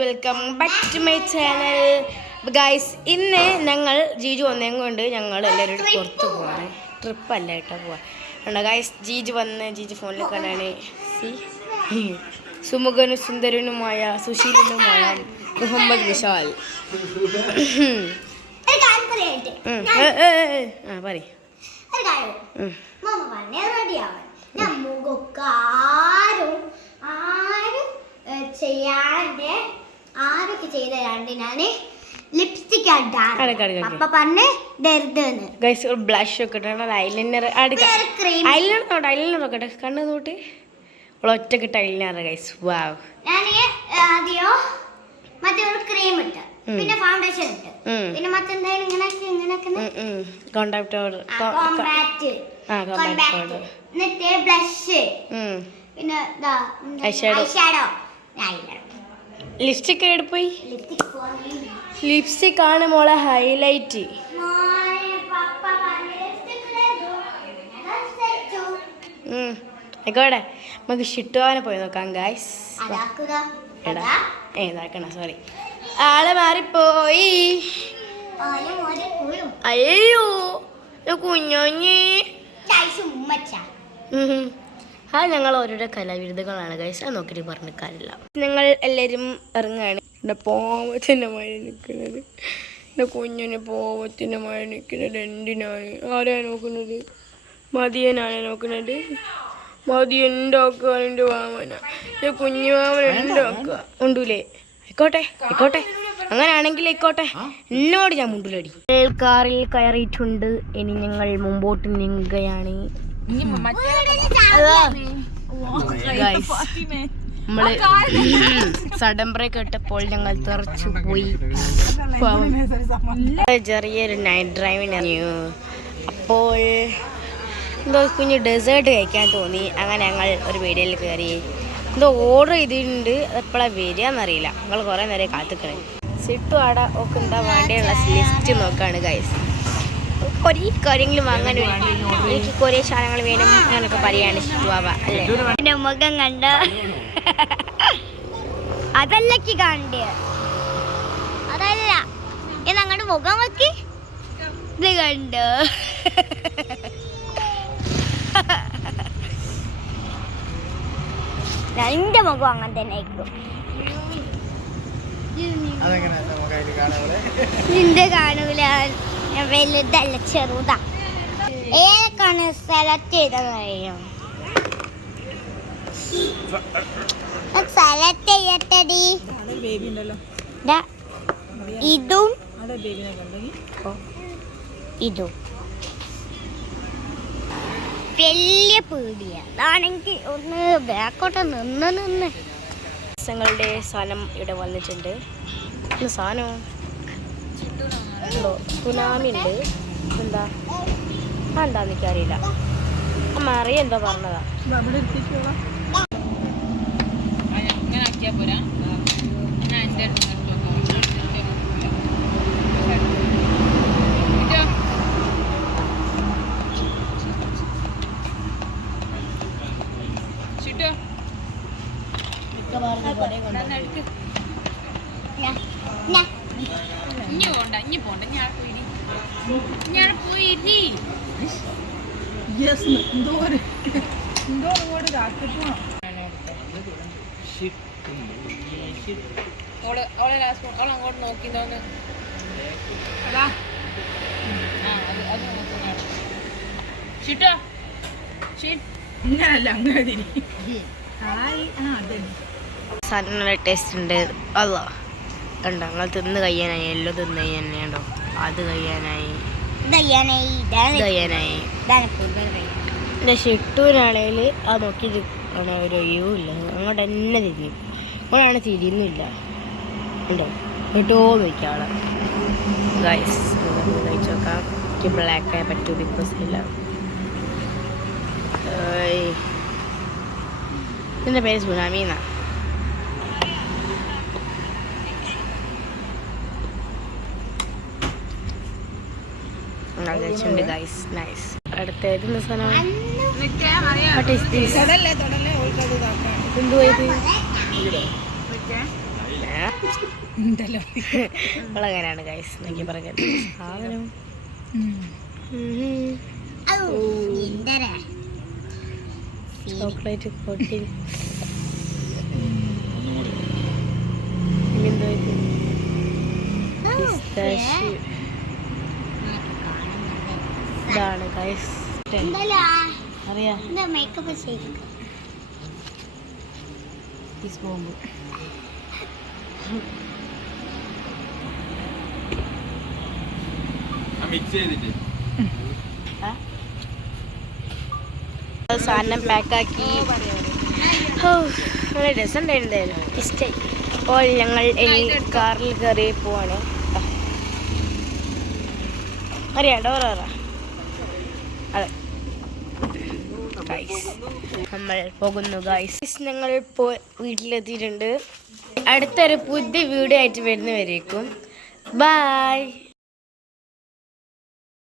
Welcome back to my channel guys ഇന്ന് ഞങ്ങൾ ജീജു വന്നേം കൊണ്ട് ഞങ്ങൾ എല്ലാവരും പുറത്ത് പോവാണ്. ട്രിപ്പല്ല കേട്ടോ പോവാ. കണ്ടോ ഗൈസ് ജീജു വന്ന് ജീജു ഫോണിൽ കണ്ടാണ്. സി? സുമുഖനും സുന്ദരനുമായ സുശീലനുമായ മുഹമ്മദ് വിശാൽ. പറയും. ആ പറ ഒരു കാര്യം. മമ്മ പറഞ്ഞേ റെഡിയാവാൻ നമുക്കൊക്കെ ആരും ആരും ചെയ്യാണ്ട് ചെയ്ത രണ്ട് ഞാൻ ലിപ്സ്റ്റിക്. അപ്പ പറഞ്ഞ് ഗൈസ് ഒരു ബ്ലഷ് ഒക്കെ ഇട്ടാണ് ഐലൈനർ. ഐലൈനർ നോട്ടെ ഐലൈനർ നോക്കട്ടെ കണ്ണ് നോട്ട് ഒറ്റക്കിട്ട ഐലൈനർ ഗൈസ് വാവ് ഞാൻ ആദ്യോ മറ്റേ ഒരു ക്രീം ഇട്ട്. പിന്നെ ഫൗണ്ടേഷൻ ഇട്ട്. പിന്നെ മറ്റെന്തായാലും ഇങ്ങനെയൊക്കെ ഇങ്ങനെയൊക്കെ കോണ്ടാക്ട് പൗഡർ കോമ്പാക്ട് powder. എന്നിട്ട് ബ്ലഷ് പിന്നെ ഇതാ Eyeshadow. ഐഷാഡോ ലിപ്സ്റ്റിക് എവിടെ പോയി? ലിപ്സ്റ്റിക് ആണ് മോളെ ഹൈലൈറ്റ് ആയിക്കോട്ടെ. നമുക്ക് ഷിട്ടുവാനെ പോയി നോക്കാം ഗായ്സ് ഏതാക്കണ എടാ ഏ ഇതാക്കണ സോറി ആളെ മാറിപ്പോയി. അയ്യോ കുഞ്ഞോഞ്ഞി. ഉമ്മച്ച ആ ഞങ്ങൾ ഓരോരോ കലാവിരുദ്ധകളാണ് ഗൈസ് അത് നോക്കിയിട്ട് പറഞ്ഞ കാര്യമില്ല. ഞങ്ങൾ എല്ലാവരും ഇറങ്ങുകയാണ് എന്റെ പോവത്തിന്റെ മഴ നിൽക്കുന്നത്. എന്റെ കുഞ്ഞിന് പോവത്തിന്റെ മഴ നിൽക്കുന്നത് എന്തിനാണ്? ആരെയാണ് നോക്കുന്നത്? മതിയനാണ് നോക്കുന്നത്. മതി ഉണ്ടാക്കുക എന്റെ വാമന എന്റെ കുഞ്ഞു വാമന ഉണ്ടാക്കുക ഉണ്ടൂലേ ആയിക്കോട്ടെ ആയിക്കോട്ടെ. അങ്ങനെയാണെങ്കിൽ ആയിക്കോട്ടെ. എന്നോട് ഞാൻ മുണ്ടിലടി. കാറിൽ കയറിയിട്ടുണ്ട്. ഇനി ഞങ്ങൾ മുമ്പോട്ട് നീങ്ങുകയാണ്. നമ്മൾ സഡൻ ബ്രേക്ക് ഇട്ടപ്പോൾ ഞങ്ങൾ തെറച്ചു പോയി. ചെറിയൊരു നൈറ്റ് ഡ്രൈവിന് അപ്പോൾ എന്തോ കുഞ്ഞ് ഡെസേർട്ട് കഴിക്കാൻ തോന്നി. അങ്ങനെ ഞങ്ങൾ ഒരു വീഡിയോയിൽ കയറി. എന്തോ ഓർഡർ ചെയ്തിട്ടുണ്ട്. എപ്പോഴാണ് വരിക എന്നറിയില്ല ഞങ്ങൾ കുറേ നേരം കാത്തിക്കണേ സിട്ടു ആടെ ഒക്കെ എന്താ വേണ്ടിയുള്ള ലിസ്റ്റ് നോക്കാണ് ഗൈസ് കുറേ കാര്യങ്ങൾ വാങ്ങാൻ വേണ്ടി. എനിക്ക് കുറേ സാധനങ്ങൾ വേണം അങ്ങനൊക്കെ പറയാണ് സിട്ടുവാവ അല്ലേ? എന്റെ മുഖം കണ്ട അതല്ലക്ക് കണ്ട്. അതല്ല. ഇത് അങ്ങോട്ട് മുഖം വെക്ക് ഇത് കണ്ടോ. എന്റെ മുഖം അങ്ങനെ തന്നെ ആയിരിക്കും. നിന്റെ കാണൂല. വലുതല്ല ചെറുതാ. ഏതൊക്കെയാണ് സെലക്ട് ചെയ്തതറിയോ സെലക്ട് ചെയ്യട്ടടി. ഇതും ഇതും. വലിയ പേടിയ അതാണെങ്കിൽ ഒന്ന് ബാക്കോട്ട് നിന്ന് നിന്ന്. ദിവസങ്ങളുടെ സാധനം ഇവിടെ വന്നിട്ടുണ്ട്. സാധനം? ഉണ്ടോ? സുനാമി ഉണ്ട്. എന്താ? എന്താന്ന് എനിക്കറിയില്ല. ആ മറിയ എന്തോ പറഞ്ഞതാ? ഇങ്ങനെ ആക്കിയാ പോരാ ഞാൻ എന്റെ ഷിട്ടോ ഞാ- ഞാ. ഇനി പോണ്ട എന്തോ ഞാൻ പോയി ഞാൻ പോയി ഓൾ ഓളെ ലാസ്റ്റ് അങ്ങോട്ട് നോക്കിയതോന്ന് അതാ ആ അത് ഷിട്ടോ ഷിറ്റ് സാധനം നല്ല ടേസ്റ്റ് ഉണ്ട് അല്ല കണ്ടോ നിങ്ങൾ തിന്ന് കഴിയാനായി എല്ലാം തിന്ന് കഴിയാനായി ഉണ്ടോ അത് കഴിയാനായി കഴിയാനായി എന്റെ ഷിട്ടൂരാണെങ്കിൽ ആ നോക്കി ആണ് ഒരു ഒഴിവില്ല അങ്ങോട്ട് തന്നെ തിരിഞ്ഞു. അങ്ങോട്ടാണ് തിരിയുന്നില്ല. ഉണ്ടോ? കേട്ടോ നോക്കിയ ആളെ. ഗൈസ് കഴിച്ചു നോക്കാം. എനിക്ക് ബ്ലാക്ക് ആയ പറ്റൂ ബിക്കോസ് ഇല്ല. ഇതിന്റെ പേര് സുനാമി കഴിച്ചിട്ടുണ്ട് ഗൈസ് നൈസ് അടുത്ത ഇത് ഉണ്ടല്ലോ. നമ്മളങ്ങനെയാണ് ഗൈസ് നോക്കി പറയുന്നത് സാധനം. ചോക്ലേറ്റ് എന്തോ ഇത്? Pistachio. ഇതാണ് ഗൈസ് അറിയാ. ബോംബ് മിക്സ് ചെയ്തിട്ട്. സാധനം പാക്കാക്കി. നല്ല രസമുണ്ടായിരുന്നു ഇഷ്ടമായി അപ്പോൾ ഞങ്ങൾ കാറിൽ കയറി പോവാണ്. അറിയാ ഡോറ അതെ ഗൈസ് നമ്മൾ പോകുന്നു ഗൈസ് ഞങ്ങൾ ഇപ്പോൾ വീട്ടിലെത്തിയിട്ടുണ്ട്. അടുത്തൊരു പുതിയ വീഡിയോ ആയിട്ട് വരുന്നവരേക്കും. ബായ്